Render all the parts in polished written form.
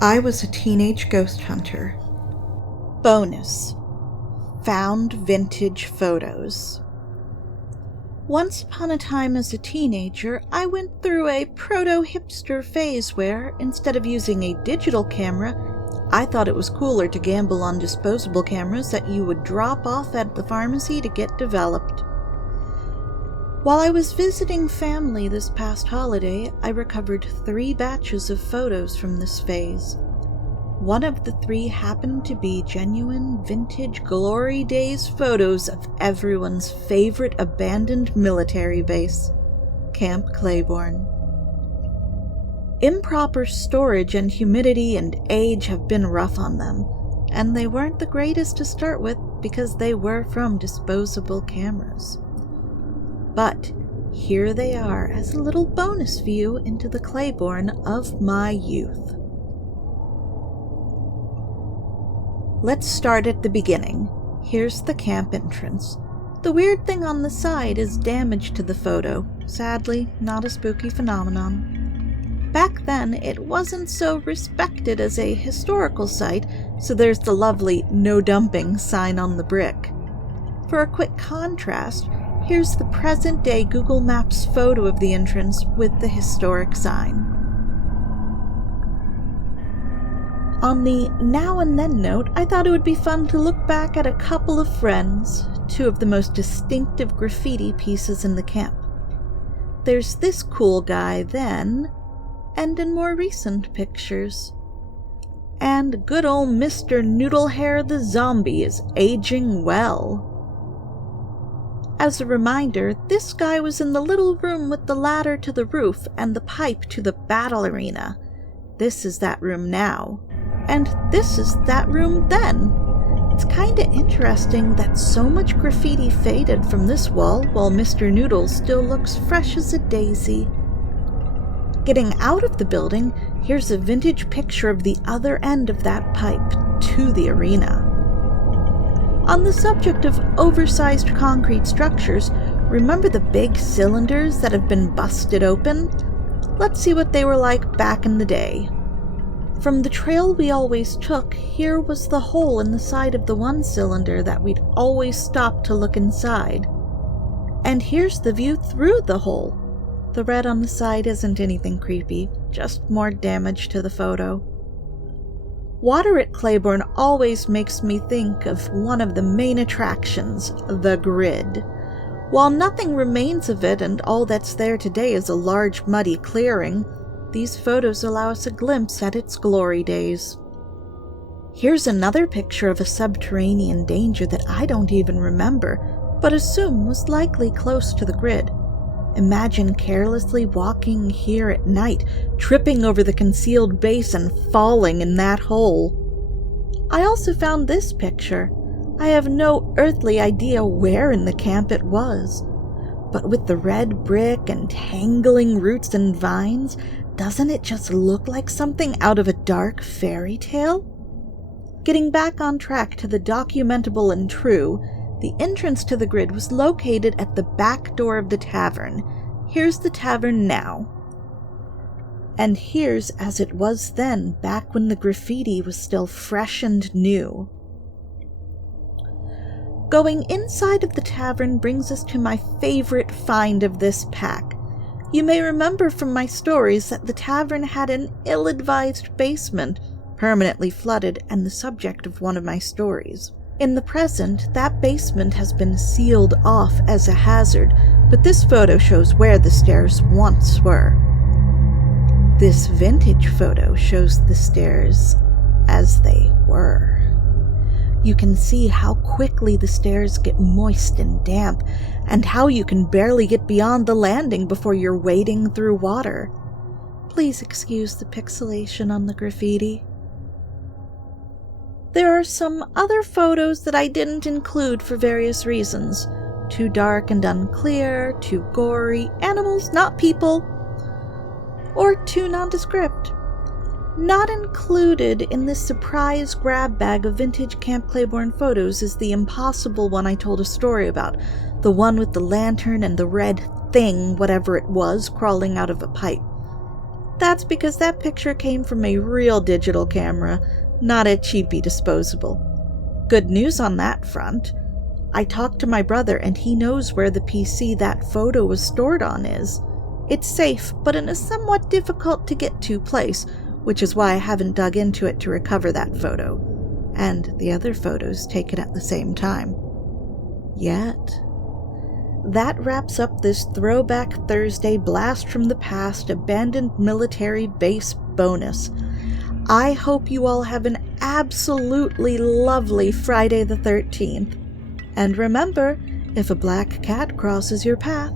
I was a teenage ghost hunter. Bonus: found vintage photos. Once upon a time as a teenager, I went through a proto-hipster phase where, instead of using a digital camera, I thought it was cooler to gamble on disposable cameras that you would drop off at the pharmacy to get developed. While I was visiting family this past holiday, I recovered 3 batches of photos from this phase. One of the 3 happened to be genuine vintage glory days photos of everyone's favorite abandoned military base, Camp Claiborne. Improper storage and humidity and age have been rough on them, and they weren't the greatest to start with because they were from disposable cameras. But here they are as a little bonus view into the Claiborne of my youth. Let's start at the beginning. Here's the camp entrance. The weird thing on the side is damage to the photo. Sadly, not a spooky phenomenon. Back then, it wasn't so respected as a historical site, so there's the lovely "no dumping" sign on the brick. For a quick contrast, here's the present-day Google Maps photo of the entrance with the historic sign. On the now and then note, I thought it would be fun to look back at a couple of friends, 2 of the most distinctive graffiti pieces in the camp. There's this cool guy then, and in more recent pictures. And good old Mr. Noodlehair the Zombie is aging well. As a reminder, this guy was in the little room with the ladder to the roof and the pipe to the battle arena. This is that room now. And this is that room then. It's kinda interesting that so much graffiti faded from this wall while Mr. Noodle still looks fresh as a daisy. Getting out of the building, here's a vintage picture of the other end of that pipe to the arena. On the subject of oversized concrete structures, remember the big cylinders that have been busted open? Let's see what they were like back in the day. From the trail we always took, here was the hole in the side of the one cylinder that we'd always stop to look inside. And here's the view through the hole. The red on the side isn't anything creepy, just more damage to the photo. Water at Claiborne always makes me think of one of the main attractions, the grid. While nothing remains of it and all that's there today is a large muddy clearing, these photos allow us a glimpse at its glory days. Here's another picture of a subterranean danger that I don't even remember, but assume was likely close to the grid. Imagine carelessly walking here at night, tripping over the concealed base and falling in that hole. I also found this picture. I have no earthly idea where in the camp it was. But with the red brick and tangling roots and vines, doesn't it just look like something out of a dark fairy tale? Getting back on track to the documentable and true, the entrance to the grid was located at the back door of the tavern. Here's the tavern now. And here's as it was then, back when the graffiti was still fresh and new. Going inside of the tavern brings us to my favorite find of this pack. You may remember from my stories that the tavern had an ill-advised basement, permanently flooded and the subject of one of my stories. In the present, that basement has been sealed off as a hazard, but this photo shows where the stairs once were. This vintage photo shows the stairs as they were. You can see how quickly the stairs get moist and damp, and how you can barely get beyond the landing before you're wading through water. Please excuse the pixelation on the graffiti. There are some other photos that I didn't include for various reasons. Too dark and unclear, too gory, animals, not people, or too nondescript. Not included in this surprise grab bag of vintage Camp Claiborne photos is the impossible one I told a story about, the one with the lantern and the red thing, whatever it was, crawling out of a pipe. That's because that picture came from a real digital camera, not a cheapy disposable. Good news on that front. I talked to my brother and he knows where the PC that photo was stored on is. It's safe, but in a somewhat difficult to get to place, which is why I haven't dug into it to recover that photo. And the other photos taken at the same time. Yet. That wraps up this Throwback Thursday Blast from the Past Abandoned Military Base bonus. I hope you all have an absolutely lovely Friday the 13th. And remember, if a black cat crosses your path,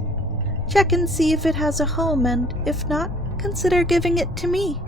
check and see if it has a home, and if not, consider giving it to me.